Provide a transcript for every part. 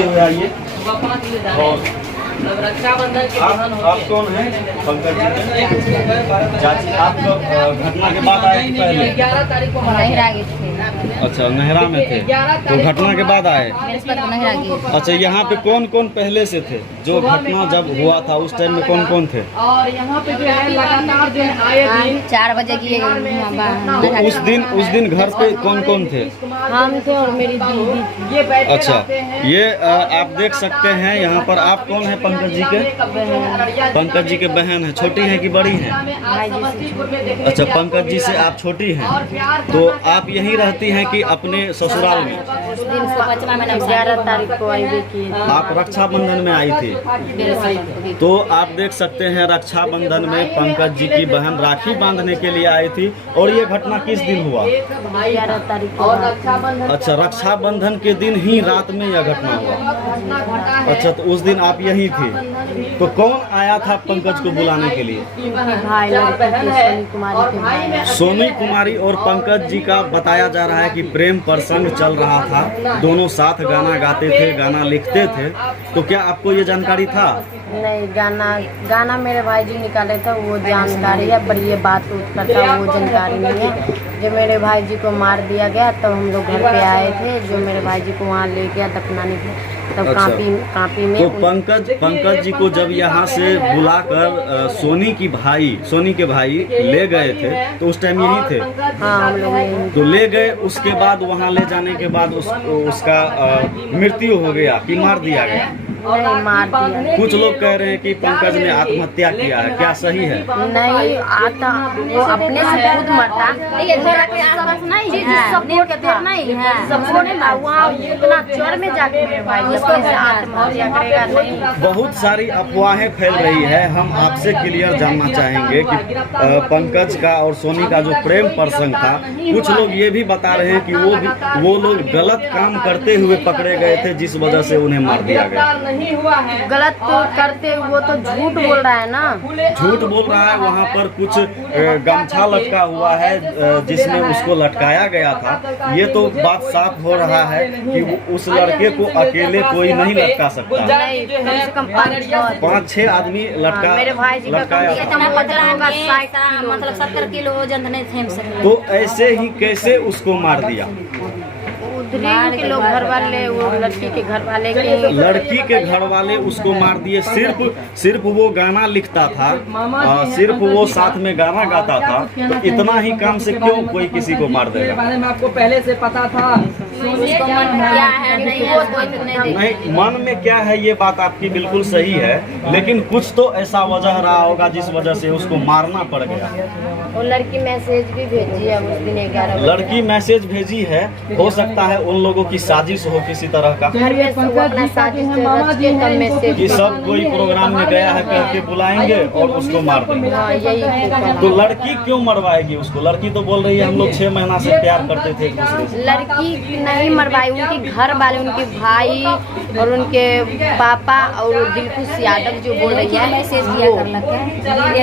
लेते हुए आइए। और रक्षाबंधन के आप कौन हैं? पंकज जी चाची। आप घटना के बाद आए कि पहले? 11 तारीख को नहिरा गए थे। अच्छा, नहरा में थे तो घटना के बाद आए। नहिरा गए। अच्छा, यहाँ पे कौन कौन पहले से थे? जो घटना जब हुआ था उस टाइम में कौन कौन थे? और यहाँ पे जो है लगातार जो है आए दिन 4 बजे की तो उस दिन घर पे कौन कौन थे? हम थे और मेरी दीदी। ये बैठे अच्छा, रहते हैं। ये आप देख सकते हैं यहाँ पर। आप कौन है पंकज जी के? पंकज जी के बहन है। छोटी है कि बड़ी है? अच्छा, पंकज जी से आप छोटी हैं। तो आप यहीं रहती हैं कि अपने ससुराल में? उस दिन से 11 तारीख को आई थी। आप रक्षाबंधन में आई थी। तो आप देख सकते हैं रक्षाबंधन में पंकज जी की बहन राखी बांधने के लिए आई थी। और ये घटना किस दिन हुआ? 11 तारीख को। अच्छा, रक्षाबंधन के दिन ही रात में यह घटना हुआ। अच्छा, तो उस दिन आप यहीं थे। तो कौन आया था पंकज को बुलाने के लिए? भाई सोनी कुमारी के भाई। सोनी कुमारी और पंकज जी का बताया जा रहा है कि प्रेम प्रसंग चल रहा था। दोनों साथ गाना गाते थे, गाना लिखते थे। तो क्या आपको ये जानकारी था? नहीं, गाना मेरे भाई जी निकाले थे, वो जानकारी है, पर ये बात करता वो जानकारी नहीं है। जब मेरे भाई जी को मार दिया गया तब हम लोग घर पे आए थे। जो मेरे भाई जी को वहाँ ले गया दफनाने के, तब अच्छा। कापी में तो पंकज जी को जब यहाँ से बुलाकर सोनी के भाई ले गए थे तो उस टाइम यही थे? हाँ, हम लोग तो ले गए। उसके बाद वहाँ ले जाने के बाद उसका मृत्यु हो गया कि मार दिया गया? नहीं, मार दिया। कुछ लोग कह रहे हैं कि पंकज ने आत्महत्या किया है। क्या सही है? नहीं, आता वो अपने से खुद मरता। वहाँ इतना चोर में जाके मेरे भाई आत्महत्या करेगा नहीं। बहुत सारी अफवाहें फैल रही है। हम आपसे क्लियर जानना चाहेंगे कि पंकज का और सोनी का जो प्रेम प्रसंग था, कुछ लोग ये भी बता रहे हैं कि वो लोग गलत काम करते हुए पकड़े गए थे, जिस वजह से उन्हें मार दिया गया। नहीं हुआ है। गलत तो करते, वो तो झूठ बोल रहा है ना। झूठ बोल रहा है। वहाँ पर कुछ गमछा लटका हुआ है जिसमें उसको लटकाया गया था। ये तो बात साफ हो रहा है कि उस लड़के को अकेले कोई नहीं लटका सकता। नहीं, कम से कम 5-6 आदमी मेरे भाई जी लटकाया था। मतलब 70 किलो वजन नहीं थे। तो ऐसे ही कैसे उसको मार दिया? उधर के लोग घर वाले, वो लड़की के घर वाले उसको मार दिए। सिर्फ वो गाना लिखता था, सिर्फ वो साथ में गाना गाता था। तो इतना ही काम से क्यों कोई किसी को मार देगा? बारे में आपको पहले से पता था? नहीं, मन में क्या है ये बात आपकी बिल्कुल सही है, लेकिन कुछ तो ऐसा वजह रहा होगा जिस वजह से उसको मारना पड़ गया। वो लड़की मैसेज भी भेजी है उस दिन 11 बजे। लड़की मैसेज भेजी है। हो सकता है उन लोगों की साजिश हो किसी तरह का, घर में अपना साजिश रच के तब मैसेज कि सब कोई प्रोग्राम में गया है कह के बुलाएंगे और उसको मार देंगे। हाँ, यही तो लड़की क्यों मरवाएगी उसको? लड़की तो बोल रही है हम लोग 6 महीना से प्यार करते थे एक दूसरे से। लड़की नहीं मरवाई, उनके घर वाले, उनके भाई और उनके पापा और दिलखुश यादव जो बोल रही है मैसेज दिया कर लगे,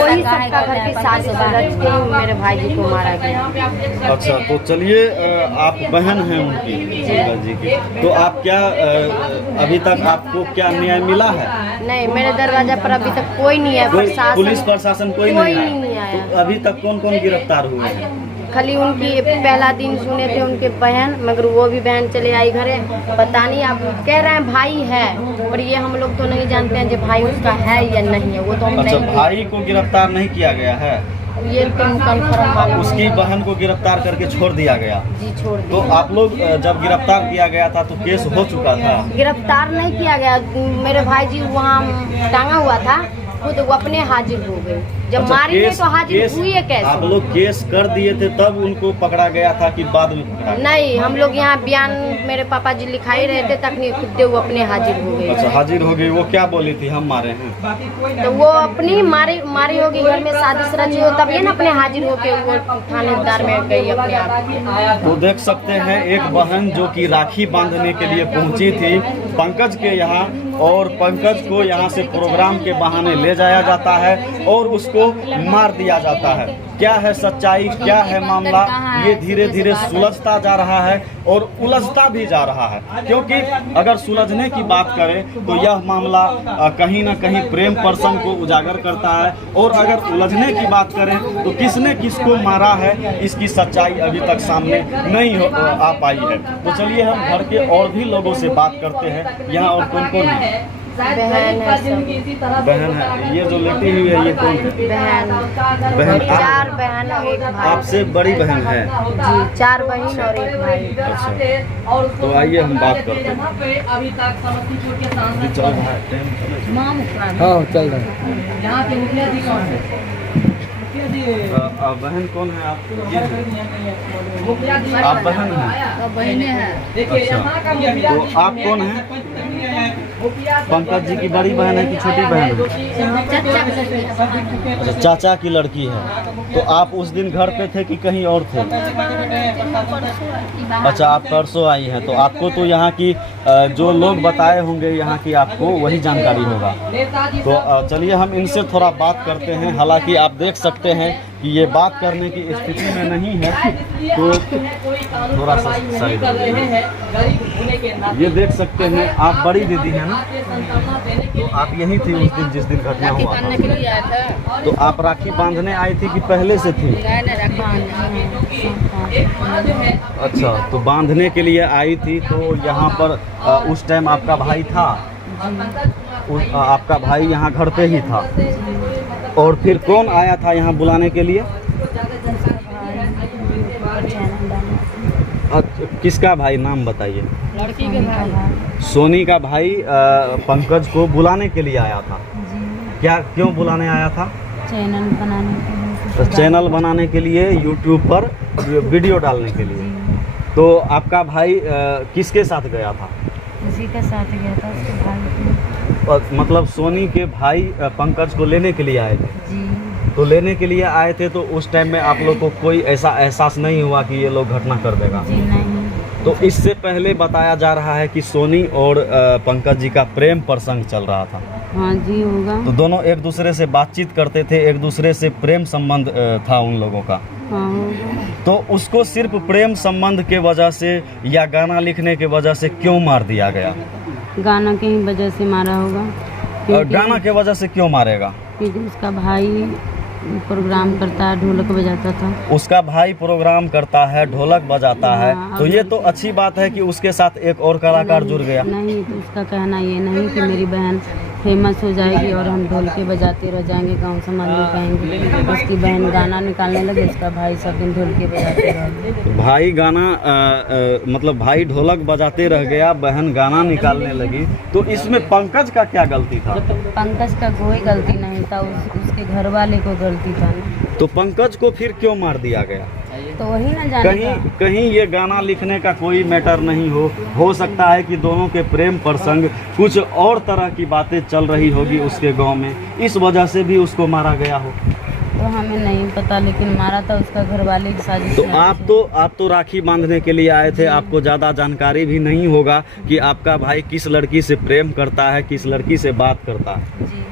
वही सबका घर की साजिश रच के मेरे भाई जी को मारा गया। अच्छा, तो चलिए, आप बहन हैं उनकी, पंकज जी की, तो आप क्या अभी तक आपको क्या न्याय मिला है? नहीं, मेरे दरवाजा पर अभी तक कोई नहीं है। पुलिस प्रशासन कोई नहीं आया। तो अभी तक कौन कौन गिरफ्तार हुए हैं? खाली उनकी पहला दिन सुने थे उनके बहन, मगर वो भी बहन चले आई घरे। पता नहीं, आप कह रहे हैं भाई है, पर ये हम लोग तो नहीं जानते हैं जो भाई उसका है या नहीं है। वो तो हम अच्छा, नहीं। भाई को गिरफ्तार नहीं किया गया है? ये तो कंफर्म। उसकी बहन को गिरफ्तार करके छोड़ दिया गया? जी, छोड़ तो दिया। आप लोग जब गिरफ्तार किया गया था तो केस हो चुका था? गिरफ्तार नहीं किया गया, मेरे भाई जी वहाँ टांगा हुआ था, खुद वो अपने हाजिर हो गए। जब अच्छा, मारी नहीं तो हाजिर हुई है कैसे? आप लोग केस कर दिए थे तब उनको पकड़ा गया था कि बाद में पकड़ा गया? नहीं, हम लोग यहाँ बयान मेरे पापा जी लिखाई रहे थे, तकनीक खुद वो अपने हाजिर हो गए। अच्छा, हाजिर हो गई। वो क्या बोली थी हम मारे हैं? तो वो अपनी मारी होगी, घर में साजिश रची हो तब ये ना अपने हाजिर होके वो थानेदार में गई अपने आप। तो देख सकते हैं एक बहन जो कि राखी बांधने के लिए पहुंची थी पंकज के यहाँ, और पंकज को यहाँ से प्रोग्राम के बहाने ले जाया जाता है और उसको मार दिया जाता है। क्या है सच्चाई, क्या है मामला, ये धीरे धीरे सुलझता जा रहा है और उलझता भी जा रहा है। क्योंकि अगर सुलझने की बात करें तो यह मामला कहीं ना कहीं प्रेम प्रसंग को उजागर करता है, और अगर उलझने की बात करें तो किसने किसको मारा है इसकी सच्चाई अभी तक सामने नहीं आ पाई है। तो चलिए हम घर के और भी लोगों से बात करते हैं। यहाँ और कौन कौन है? बहन है सब। बहन है। ये जो लेटी हुई है ये कौन है? बहन 4 बहन और 1 भाई। आपसे बड़ी बहन है? जी 4 बहन और 1 भाई। अच्छा, तो आइए हम बात करते हैं। अभी तक समस्तीपुर के सांसद चल रहा है हाँ चल रहा है। यहाँ के मुखिया जी कौन है? बहन कौन है आप? ये मुखिया जी आप बहन हैं? बहने हैं। देखिए यहाँ का मुखिया जी तो आप कौन हैं? पंकज जी की बड़ी बहन है कि छोटी बहन है? अच्छा, चाचा की लड़की है। तो आप उस दिन घर पे थे कि कहीं और थे? अच्छा, आप परसों आई हैं। तो आपको तो यहाँ की जो लोग बताए होंगे यहाँ की आपको वही जानकारी होगा। तो चलिए हम इनसे थोड़ा बात करते हैं। हालांकि आप देख सकते हैं कि ये बात करने की स्थिति में नहीं है, तो थोड़ा सा साइड ये देख सकते हैं। आप बड़ी दीदी हैं ना? तो आप यही थी उस दिन जिस दिन घटना हुआ था? तो आप राखी बांधने आई थी कि पहले से थी? अच्छा, तो बांधने के लिए आई थी। तो यहाँ पर उस टाइम आपका भाई था? आपका भाई यहाँ घर पे ही था? और फिर कौन आया था यहाँ बुलाने के लिए? किसका भाई, नाम बताइए। लड़की के भाई। सोनी का भाई पंकज को बुलाने के लिए आया था। क्या, क्यों बुलाने आया था? चैनल बनाने के लिए। तो चैनल बनाने के लिए, यूट्यूब पर वीडियो डालने के लिए। तो आपका भाई किसके साथ गया था? उसी के साथ गया था, उसके भाई। मतलब सोनी के भाई पंकज को लेने के लिए आए थे? जी। तो लेने के लिए आए थे, तो उस टाइम में आप लोग को कोई ऐसा एहसास नहीं हुआ कि ये लोग घटना कर देगा? जी नहीं। तो इससे पहले बताया जा रहा है कि सोनी और पंकज जी का प्रेम प्रसंग चल रहा था। हाँ जी होगा। तो दोनों एक दूसरे से बातचीत करते थे, एक दूसरे से प्रेम संबंध था उन लोगों का। हाँ होगा। तो उसको सिर्फ प्रेम संबंध के वजह से या गाना लिखने के वजह से क्यों मार दिया गया? गाना की ही वजह से मारा होगा। और गाना के वजह से क्यों मारेगा? क्योंकि उसका भाई प्रोग्राम करता है, ढोलक बजाता था। उसका भाई प्रोग्राम करता है, ढोलक बजाता है। तो ये तो अच्छी बात है कि उसके साथ एक और कलाकार जुड़ गया। नहीं, तो उसका कहना ये नहीं कि मेरी बहन फेमस हो जाएगी और हम ढोलके बजाते रह जाएंगे, गाँव समाज में कहेंगे। उसकी बहन गाना निकालने लगे, उसका भाई सब दिन ढोलके बजाते रह। भाई गाना मतलब भाई ढोलक बजाते रह गया, बहन गाना निकालने लगी। तो इसमें पंकज का क्या गलती था? पंकज का कोई गलती नहीं था, उसके घर वाले को गलती था ना। तो पंकज को फिर क्यों मार दिया गया? तो वही ना जाने कहीं ये गाना लिखने का कोई मैटर नहीं हो सकता है कि दोनों के प्रेम प्रसंग कुछ और तरह की बातें चल रही होगी उसके गांव में, इस वजह से भी उसको मारा गया हो। तो हमें नहीं पता, लेकिन मारा था उसका घर वाले की साजिश। तो आप तो राखी बांधने के लिए आए थे, आपको ज़्यादा जानकारी भी नहीं होगा कि आपका भाई किस लड़की से प्रेम करता है, किस लड़की से बात करता है। जी।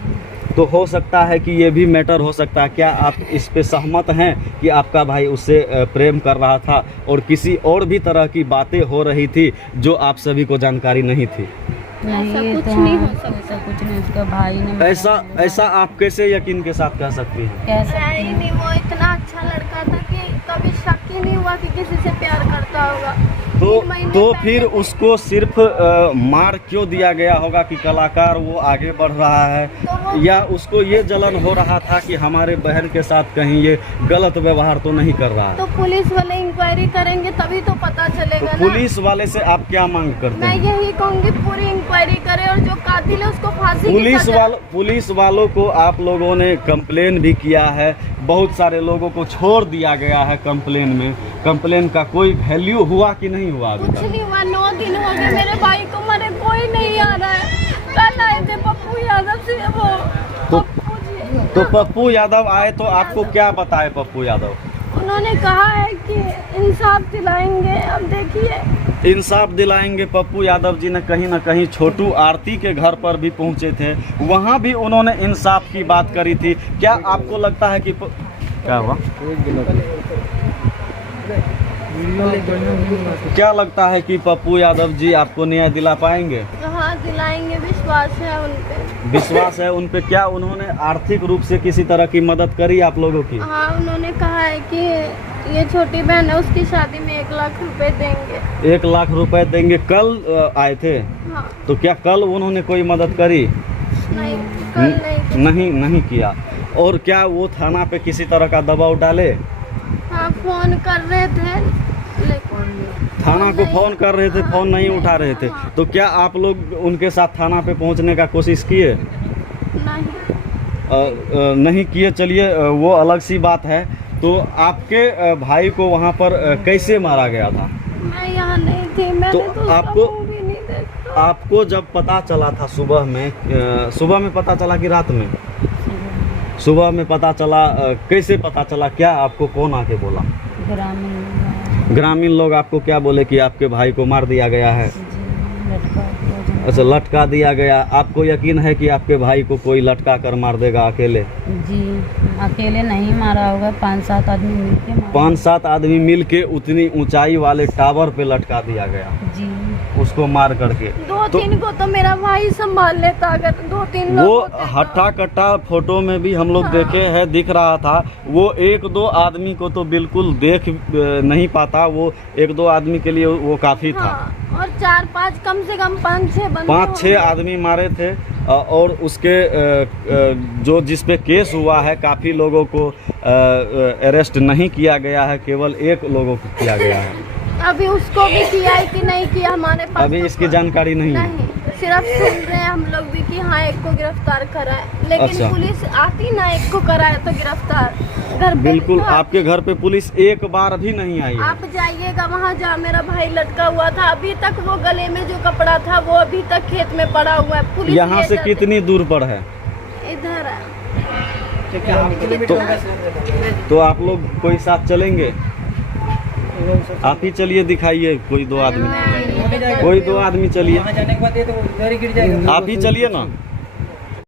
तो हो सकता है कि ये भी मैटर हो सकता है। क्या आप इस पे सहमत हैं कि आपका भाई उससे प्रेम कर रहा था और किसी और भी तरह की बातें हो रही थी जो आप सभी को जानकारी नहीं थी? नहीं, कुछ नहीं हो सकता, कुछ नहीं। उसका भाई ने ऐसा आप कैसे यकीन के साथ कह सकती हैं? कैसे नहीं, वो इतना अच्छा लड़का था कि कभी शक ही नहीं हुआ कि किसी से प्यार करता होगा। तो फिर उसको सिर्फ मार क्यों दिया गया होगा कि कलाकार वो आगे बढ़ रहा है, या उसको ये जलन हो रहा था कि हमारे बहन के साथ कहीं ये गलत व्यवहार तो नहीं कर रहा है? तो पुलिस वाले इंक्वायरी करेंगे तभी तो पता चलेगा तो ना। पुलिस वाले से आप क्या मांग करते मैं हैं? यही कहूँगी पूरी इंक्वायरी करे और जो कातिल है उसको फांसी की सजा। पुलिस वालों को आप लोगों ने कंप्लेन भी किया है, बहुत सारे लोगों को छोड़ दिया गया है कंप्लेन में। कंप्लेन का कोई वैल्यू हुआ कि नहीं हुआ? अभी कुछ नहीं हुआ, 9 दिन हो गए मेरे भाई को मरे, कोई नहीं आ रहा है। कल आए थे पप्पू यादव से वो तो पप्पू यादव आए तो आपको क्या बताए पप्पू यादव? उन्होंने कहा है कि इंसाफ दिलाएंगे। अब देखिए, इंसाफ दिलाएंगे। पप्पू यादव जी ने कहीं ना कहीं छोटू आरती के घर पर भी पहुंचे थे, वहां भी उन्होंने इंसाफ की बात करी थी। क्या आपको लगता है कि क्या हुआ? 1 दिनों के क्या लगता है कि पप्पू यादव जी आपको न्याय दिला पाएंगे? हाँ दिलाएंगे, विश्वास है उन पे। विश्वास है उन पे। क्या उन्होंने आर्थिक रूप से किसी तरह की मदद करी आप लोगों की? हाँ उन्होंने कहा है कि ये छोटी बहन है, उसकी शादी में 1 लाख रुपए देंगे। 1 लाख रुपए देंगे। कल आए थे, हाँ तो क्या कल उन्होंने कोई मदद करी? नहीं, कल नहीं। नहीं किया। और क्या वो थाना पे किसी तरह का दबाव डाले? हाँ फोन कर रहे थे, लेकिन थाना को फोन कर रहे थे, फोन नहीं उठा रहे थे। तो क्या आप लोग उनके साथ थाना पे पहुंचने का कोशिश किए? नहीं। नहीं किए। चलिए वो अलग सी बात है। तो आपके भाई को वहाँ पर कैसे मारा गया था? मैं यहाँ नहीं थी, मैंने तो तो उसका आपको- मुंह भी नहीं देखा। आपको जब पता चला था सुबह में पता चला कि रात में? सुबह में पता चला। कैसे पता चला? क्या आपको कौन आके बोला? ग्रामीण लोग आपको क्या बोले कि आपके भाई को मार दिया गया है? अच्छा, लटका दिया गया। आपको यकीन है कि आपके भाई को कोई लटका कर मार देगा अकेले? जी अकेले नहीं मारा होगा, 5-7 आदमी मिलके मारा। 5-7 आदमी मिल के उतनी ऊंचाई वाले टावर पे लटका दिया गया जी उसको मार करके। 2-3 को तो मेरा भाई संभाल लेता, अगर 2-3 लोग वो होते तो। हट्टा कट्टा फोटो में भी हम लोग देखे हैं, दिख रहा था। वो 1-2 आदमी को तो बिल्कुल देख नहीं पाता। वो 1-2 आदमी के लिए वो काफी था। हाँ, और 4-5 कम से कम 5-6 बंदे 5-6 आदमी मारे थे। और उसके जो जिस पे केस हुआ है, काफ़ी लोगों को अरेस्ट नहीं किया गया है, केवल 1 लोगों को किया गया है। अभी उसको भी किया है कि नहीं किया हमारे पास अभी तो इसकी जानकारी नहीं है। नहीं, सिर्फ सुन रहे हैं हम लोग भी कि हाँ 1 को गिरफ्तार करा है, लेकिन अच्छा। पुलिस आती ना 1 को कराए तो गिरफ्तार। घर पे बिल्कुल, तो आपके घर पे पुलिस एक बार भी नहीं आई है। आप जाइएगा वहाँ जहाँ मेरा भाई लटका हुआ था, अभी तक वो गले में जो कपड़ा था वो अभी तक खेत में पड़ा हुआ है। पुलिस यहाँ ले से जाते- कितनी दूर पर है? इधर है। तो आप लोग कोई साथ चलेंगे? आप ही चलिए, दिखाइए कोई 2 आदमी। कोई 2 आदमी चलिए, जाने के बाद ये तो उधर ही गिर जाएगा। आप ही चलिए ना।